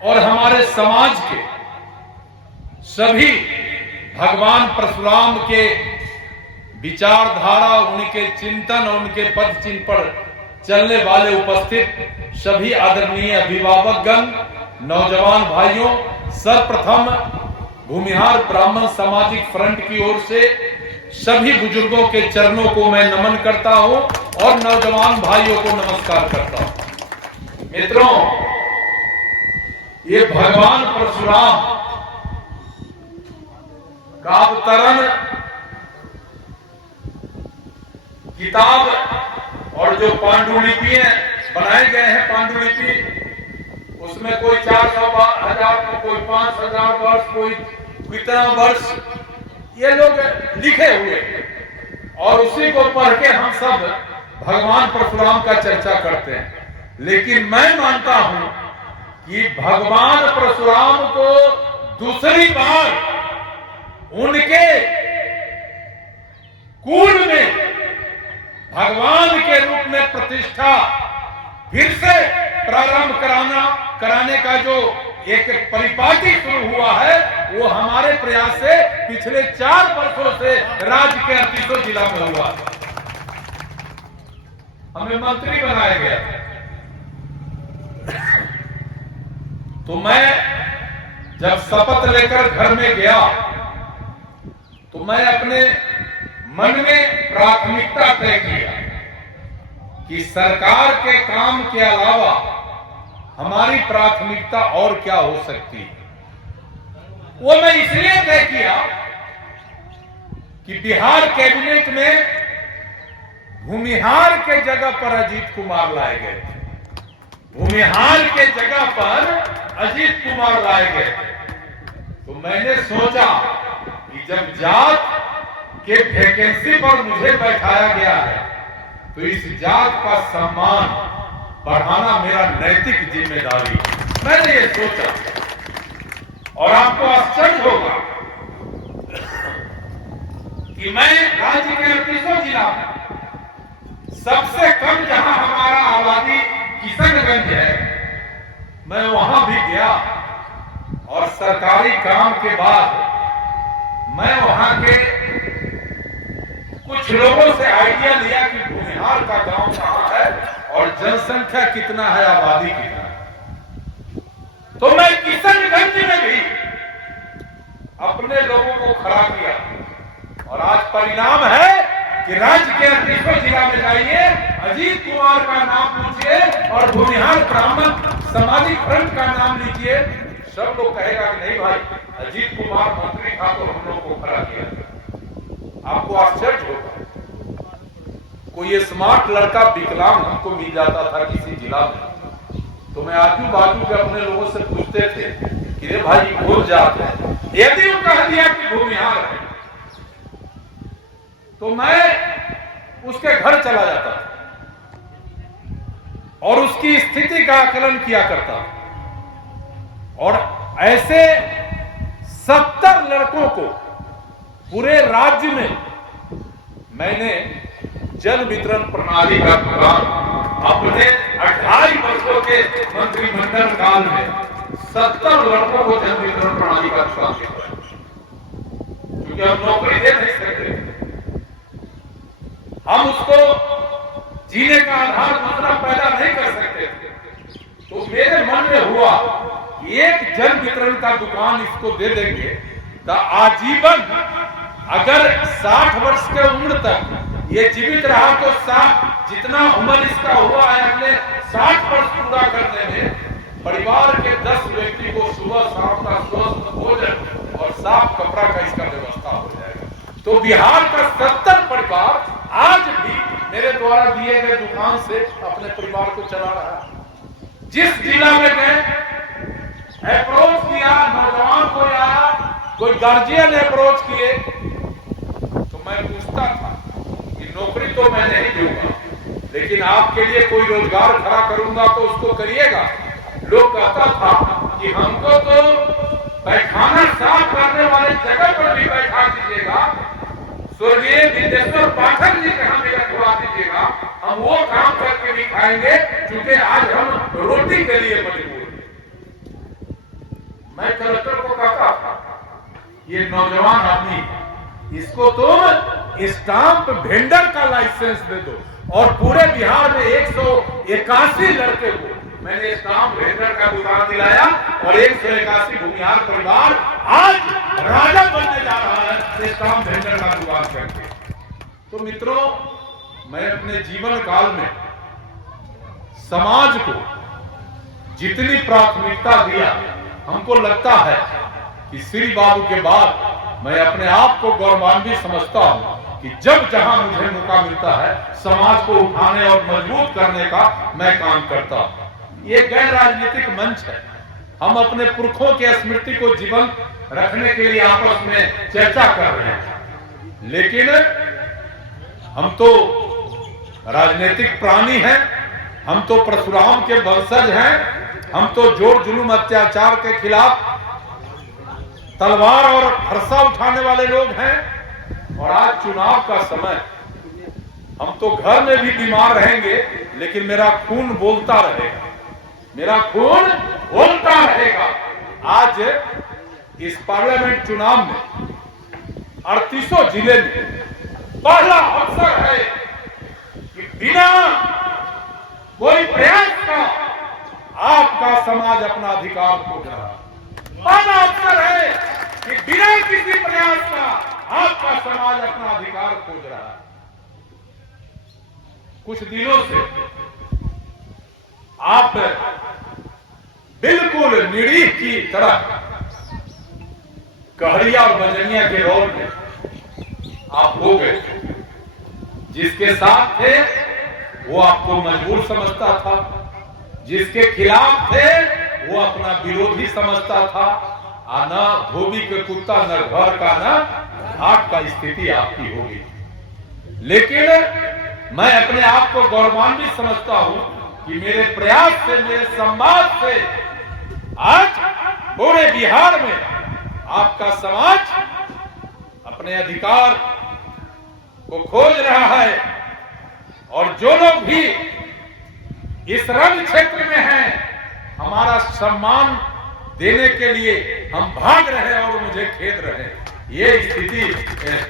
और हमारे समाज के सभी भगवान परशुराम के विचारधारा, उनके चिंतन और उनके पद चिन्ह पर चलने वाले उपस्थित सभी आदरणीय अभिभावकगण, नौजवान भाइयों, सर्वप्रथम भूमिहार ब्राह्मण सामाजिक फ्रंट की ओर से सभी बुजुर्गों के चरणों को मैं नमन करता हूं और नौजवान भाइयों को नमस्कार करता हूं। मित्रों, ये भगवान परशुराम का अवतरण किताब और जो पांडुलिपियां बनाए गए हैं, पांडुलिपि, उसमें कोई 400,000, कोई 5,000 वर्ष, कोई कितना वर्ष ये लोग लिखे हुए, और उसी को पढ़ के हम सब भगवान परशुराम का चर्चा करते हैं। लेकिन मैं मानता हूं कि भगवान परशुराम को दूसरी बार उनके कुल में भगवान के रूप में प्रतिष्ठा फिर से प्रारंभ कराने का जो एक परिपाटी शुरू हुआ है, वो हमारे प्रयास से पिछले 4 वर्षों से राज्य के 38 जिला में हुआ। हमें मंत्री बनाया गया। तो मैं जब शपथ लेकर घर में गया तो मैं अपने मन में प्राथमिकता तय किया कि सरकार के काम के अलावा हमारी प्राथमिकता और क्या हो सकती है। वो मैं इसलिए तय किया कि बिहार कैबिनेट में भूमिहार के जगह पर अजीत कुमार लाए गए थे। भूमिहार के जगह पर अजीत कुमार लाए गए थे। तो मैंने सोचा कि जब जात के वैकेंसी पर मुझे बैठाया गया है तो इस जात का सम्मान बढ़ाना मेरा नैतिक जिम्मेदारी है। मैंने ये सोचा, और आपको आश्चर्य होगा कि मैं राज्य के 38 जिला में सबसे कम जहां हमारा आबादी किशनगंज है, मैं वहां भी गया और सरकारी काम के बाद मैं वहां के कुछ लोगों से आइडिया लिया कि भूमिहार का गांव कहां है और जनसंख्या कितना है, आबादी कितना है। तो मैं किशनगंज में भी अपने लोगों को खड़ा किया, और आज परिणाम है कि राज्य के 38 जिला में जाइए, अजीत कुमार का नाम पूछिए और भूमिहार ब्राह्मण सामाजिक फ्रंट का नाम लीजिए, सब लोग कहेगा कि नहीं भाई, अजीत कुमार मंत्री था तो हम लोग को खड़ा किया। आपको आश्चर्य होगा, कोई स्मार्ट लड़का विकलांग हमको मिल जाता था किसी जिला में, तो मैं आजू बाजू के अपने लोगों से पूछते थे कि रे भाई भूल जाते हैं, यदि वो कह दिया कि भूमिहार है तो मैं उसके घर चला जाता और उसकी स्थिति का आकलन किया करता, और ऐसे 70 लड़कों को पूरे राज्य में मैंने जन वितरण प्रणाली का काम अपने 28 वर्षों के मंत्रिमंडल काल में 70 लड़कों को जन वितरण प्रणाली का काम किया, क्योंकि हम नौकरी दे नहीं सकते, हम उसको जीने का आधार दूसरा पैदा नहीं कर सकते। तो मेरे मन में हुआ कि एक जन वितरण का दुकान इसको दे देंगे तो आजीवन, अगर 60 वर्ष के उम्र तक ये जीवित रहा तो 60 जितना उम्र इसका हुआ है, अगले 60 वर्ष पूरा करने में परिवार के 10 व्यक्ति को सुबह शाम का स्वस्थ भोजन और साफ कपड़ा का इसका व्यवस्था हो जाएगा। तो बिहार का 70 परिवार आज भी मेरे द्वारा दिए गए दुकान से अपने परिवार को चला रहा है। जिस जिला में गए, अप्रोच किया, नौजवान को आया, कोई गार्जियन अप्रोच किए, तो मैं पूछता था कि नौकरी तो मैं नहीं दूंगा, लेकिन आपके लिए कोई रोजगार खड़ा करूंगा तो उसको करिएगा। लोग कहता था कि हमको तो पैखाना साफ करने वाले जगह पर भी बैठा दीजिएगा, स्वर्गीय विदेश्वर पाठक जी के हमें रखवा दीजिएगा, हम वो काम करके भी खाएंगे, क्योंकि आज हम रोटी के लिए मजबूर हैं। मैं कलेक्टर को कहता था, ये नौजवान आदमी, इसको तुम स्टाम्प वेंडर का लाइसेंस दे दो। और पूरे बिहार में 181 लड़के को मैंने स्टाम्प वेंडर का दुकान दिलाया और 181 भूमिहार परिवार आज राजा बनने जा रहा है स्टाम्प वेंडर का दुकान करके। तो मित्रों, मैं अपने जीवन काल में समाज को जितनी प्राथमिकता दिया, हमको लगता है कि श्री बाबू के बाद मैं अपने आप को गौरवान्वित समझता हूं कि जब जहां मुझे मौका मिलता है समाज को उठाने और मजबूत करने का मैं काम करता हूं। ये गैर राजनीतिक मंच है। हम अपने पुरखों के स्मृति को जीवंत रखने के लिए आपस में चर्चा कर रहे हैं, लेकिन हम तो राजनीतिक प्राणी हैं, हम तो परशुराम के वंशज हैं, हम तो जोर जुलूम अत्याचार के खिलाफ तलवार और फरसा उठाने वाले लोग हैं। और आज चुनाव का समय, हम तो घर में भी बीमार रहेंगे लेकिन मेरा खून बोलता रहेगा, मेरा खून बोलता रहेगा। आज इस पार्लियामेंट चुनाव में 38 जिले में पहला अवसर है कि बिना कोई प्रयास का आपका समाज अपना अधिकार खोज रहा है। पहला अवसर है कि बिना किसी प्रयास का आपका समाज अपना अधिकार खोज रहा है। कुछ दिनों से आप बिल्कुल निरीह की तरह कहरिया और बजनिया के रोल में आप हो गए। जिसके साथ थे वो आपको मजबूर समझता था, जिसके खिलाफ थे वो अपना विरोधी समझता था। न धोबी के कुत्ता न घर का न घाट का स्थिति आपकी होगी। लेकिन मैं अपने आप को गौरवान्वित समझता हूं कि मेरे प्रयास से, मेरे संवाद से आज पूरे बिहार में आपका समाज अपने अधिकार को खोज रहा है। और जो लोग भी इस रण क्षेत्र में हैं, हमारा सम्मान देने के लिए हम भाग रहे और मुझे खेद रहे, ये स्थिति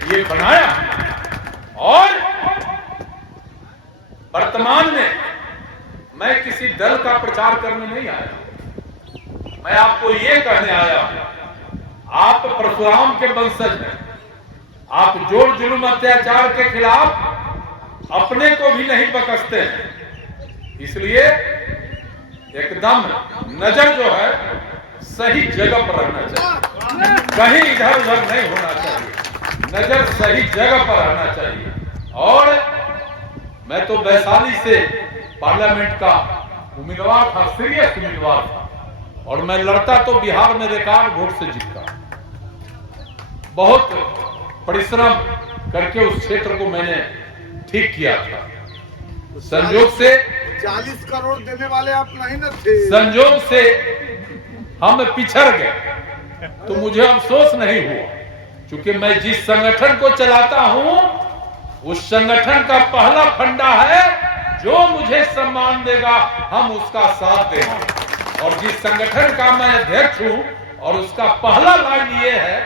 ये बनाया। और वर्तमान में मैं किसी दल का प्रचार करने नहीं आया, मैं आपको ये कहने आया हूं, आप परशुराम के वंशज हैं, आप जोर जुलूम अत्याचार के खिलाफ अपने को भी नहीं बकसते हैं। इसलिए एकदम नजर जो है सही जगह पर रहना चाहिए, कहीं इधर उधर नहीं होना चाहिए, नजर सही जगह पर रहना चाहिए। और मैं तो वैशाली से पार्लियामेंट का उम्मीदवार था, सीरियस उम्मीदवार था, और मैं लड़ता तो बिहार में रिकॉर्ड वोट से जीता। बहुत परिश्रम करके उस क्षेत्र को मैंने ठीक किया था। संयोग से 40 करोड़ देने वाले आप नहीं न थे। संयोग से हम पिछड़ गए, तो मुझे अफसोस नहीं हुआ, क्योंकि मैं जिस संगठन को चलाता हूं उस संगठन का पहला फंडा है, जो मुझे सम्मान देगा हम उसका साथ देंगे। और जिस संगठन का मैं अध्यक्ष हूं और उसका पहला लाइन ये है,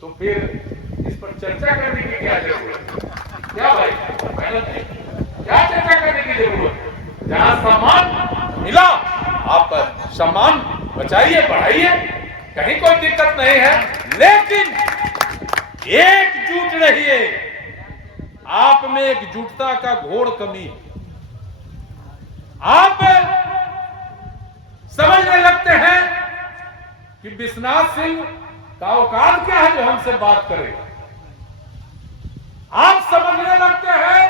तो फिर इस पर चर्चा करने की क्या जरूरत है? क्या भाई, क्या चर्चा करने की जरूरत? जहां सम्मान मिला आप सम्मान बचाइए, बढ़ाइए, कहीं कोई दिक्कत नहीं है। लेकिन एकजुट रहिए, आप में एकजुटता का घोर कमी है। आप समझने लगते हैं कि विश्वनाथ सिंह का औकात क्या है जो हमसे बात करेगा। आप समझने लगते हैं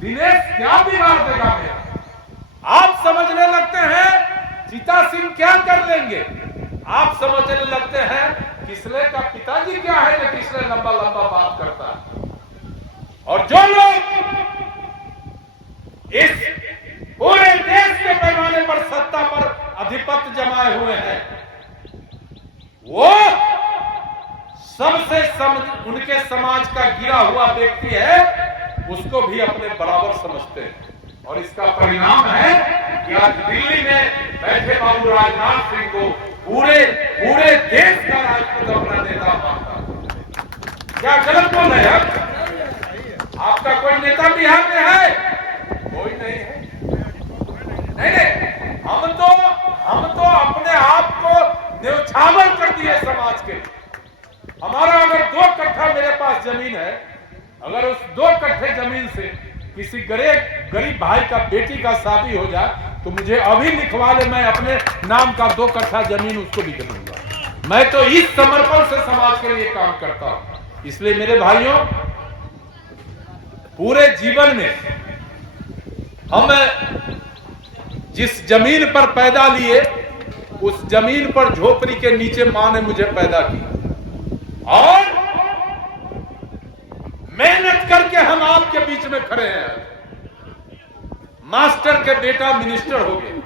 दिनेश क्या बिगाड़ देगा मेरा। आप समझने लगते हैं सीता सिंह क्या कर लेंगे। आप समझने लगते हैं किसले का पिताजी क्या है जो किसले लंबा लंबा बात करता है। और जो लोग इस पूरे देश के पैमाने पर सत्ता पर अधिपत्य जमाए हुए हैं, वो सबसे उनके समाज का गिरा हुआ व्यक्ति है, उसको भी अपने बराबर समझते हैं। और इसका परिणाम है कि आज दिल्ली में बैठे बाबू राजनाथ सिंह को पूरे देश का राजपूत अपना नेता मानता है। क्या गलत बोल रहे हैं? आपका कोई नेता बिहार में है? कोई नहीं है। नहीं, हम तो अपने आप को न्यौछावर कर दिए समाज के। हमारा अगर 2 कट्ठा मेरे पास जमीन है, अगर उस 2 कट्ठे जमीन से किसी गरीब भाई का बेटी का शादी हो जाए तो मुझे अभी लिखवा ले, मैं अपने नाम का 2 कट्ठा जमीन उसको भी दूंगा। मैं तो इस समर्पण से समाज के लिए काम करता हूं। इसलिए मेरे भाइयों, पूरे जीवन में हम जिस जमीन पर पैदा लिए, उस जमीन पर झोपड़ी के नीचे मां ने मुझे पैदा किया और मेहनत करके हम आपके बीच में खड़े हैं। मास्टर के बेटा मिनिस्टर हो गए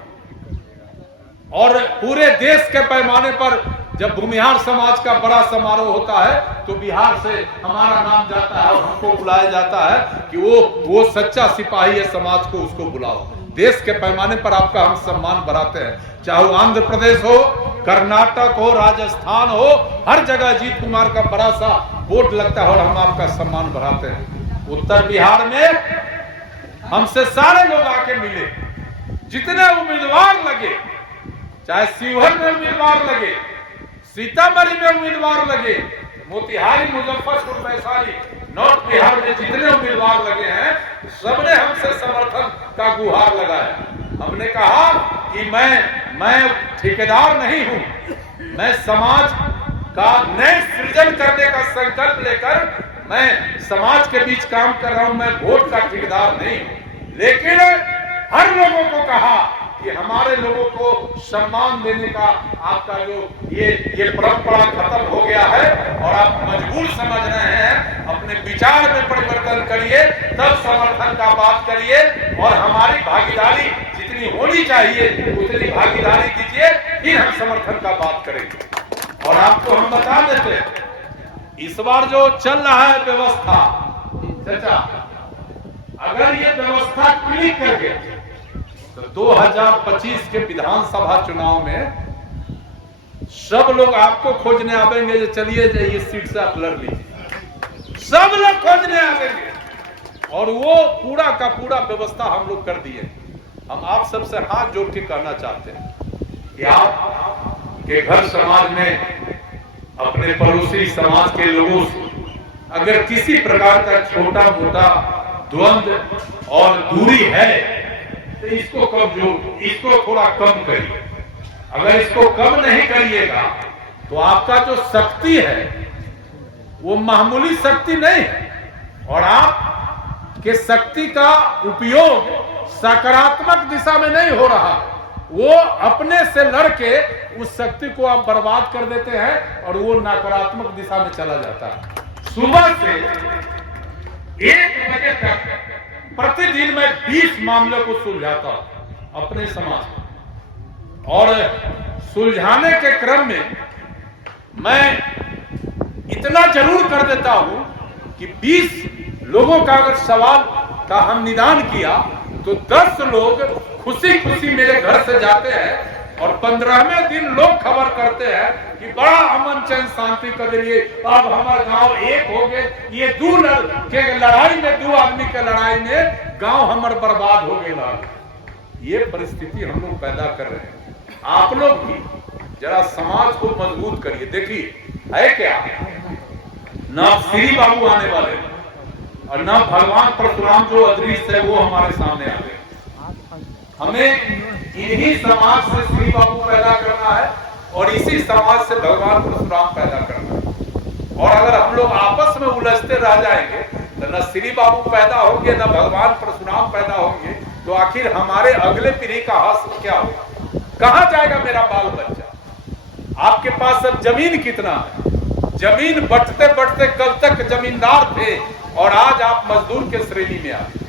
और पूरे देश के पैमाने पर जब भूमिहार समाज का बड़ा समारोह होता है तो बिहार से हमारा नाम जाता है और हमको बुलाया जाता है कि वो सच्चा सिपाही है समाज को, उसको बुलाओ। देश के पैमाने पर आपका हम सम्मान बढ़ाते हैं, चाहे वो आंध्र प्रदेश हो, कर्नाटक हो, राजस्थान हो, हर जगह अजीत कुमार का बड़ा सा बोर्ड लगता है और हम आपका सम्मान बढ़ाते हैं। उत्तर बिहार में हमसे सारे लोग आके मिले, जितने उम्मीदवार लगे, चाहे शिवहर में उम्मीदवार लगे, सीतामढ़ी में उम्मीदवार लगे, मोतिहारी, मुजफ्फरपुर, वैशाली, नॉर्थ बिहार में जितने उम्मीदवार लगे हैं, सबने हमसे समर्थन का गुहार लगाया। हमने कहा कि मैं ठेकेदार नहीं हूं, मैं समाज का नए सृजन करने का संकल्प लेकर मैं समाज के बीच काम कर रहा हूं। मैं वोट का ठेकेदार नहीं हूं, लेकिन हर लोगों को कहा कि हमारे लोगों को सम्मान देने का आपका जो ये परंपरा खत्म हो गया है और आप मजबूर समझ रहे हैं, अपने विचार में परिवर्तन करिए, तब समर्थन का बात करिए और हमारी भागीदारी जितनी होनी चाहिए उतनी भागीदारी दीजिए, फिर हम समर्थन का बात करेंगे। और आपको हम बता देते, इस बार जो चल रहा है व्यवस्था, चाचा, अगर ये व्यवस्था क्लिक कर गई तो 2025 के विधानसभा चुनाव में सब लोग आपको खोजने आवेंगे, जो चलिए जाइए सीट से आप लड़ लीजिए, सब लोग खोजने आवेंगे। और वो पूरा का पूरा व्यवस्था हम लोग कर दिए। हम आप सबसे हाथ जोड़ के कहना चाहते हैं कि आप के घर समाज में अपने पड़ोसी समाज के लोगों से अगर किसी प्रकार का छोटा मोटा द्वंद्व और दूरी है तो इसको थोड़ा कम करिए। अगर इसको कम नहीं करिएगा तो आपका जो शक्ति है वो मामूली शक्ति नहीं है और आप के शक्ति का उपयोग सकारात्मक दिशा में नहीं हो रहा, वो अपने से लड़के उस शक्ति को आप बर्बाद कर देते हैं और वो नकारात्मक दिशा में चला जाता है। सुबह से 1 बजे तक प्रतिदिन मैं 20 मामलों को सुलझाता हूं अपने समाज में, और सुलझाने के क्रम में मैं इतना जरूर कर देता हूं कि 20 लोगों का अगर सवाल का हम निदान किया तो 10 लोग खुशी खुशी मेरे घर से जाते हैं और 15वें दिन लोग खबर करते हैं कि बड़ा अमन चैन शांति कर लिए, अब हमारा गांव एक हो गए। ये दो लड़ाई में, 2 आदमी के लड़ाई में गांव हमारा बर्बाद हो गया। ये परिस्थिति हम लोग पैदा कर रहे हैं। आप लोग भी जरा समाज को मजबूत करिए। देखिए है क्या, ना श्री बाबू आने वाले और ना भगवान परशुराम जो अदृश्य है वो हमारे सामने आ गए। हमें इन्हीं समाज से श्री बाबू पैदा करना है और इसी समाज से भगवान परशुराम पैदा करना है। और अगर हम लोग आपस में उलझते रह जाएंगे तो न श्री बाबू पैदा होंगे, न भगवान परशुराम पैदा होंगे, तो आखिर हमारे अगले पीढ़ी का हासिल क्या होगा? कहां जाएगा मेरा बाल बच्चा? आपके पास अब जमीन कितना है? जमीन बंटते बंटते कल तक जमींदार थे और आज आप मजदूर के श्रेणी में आ गए।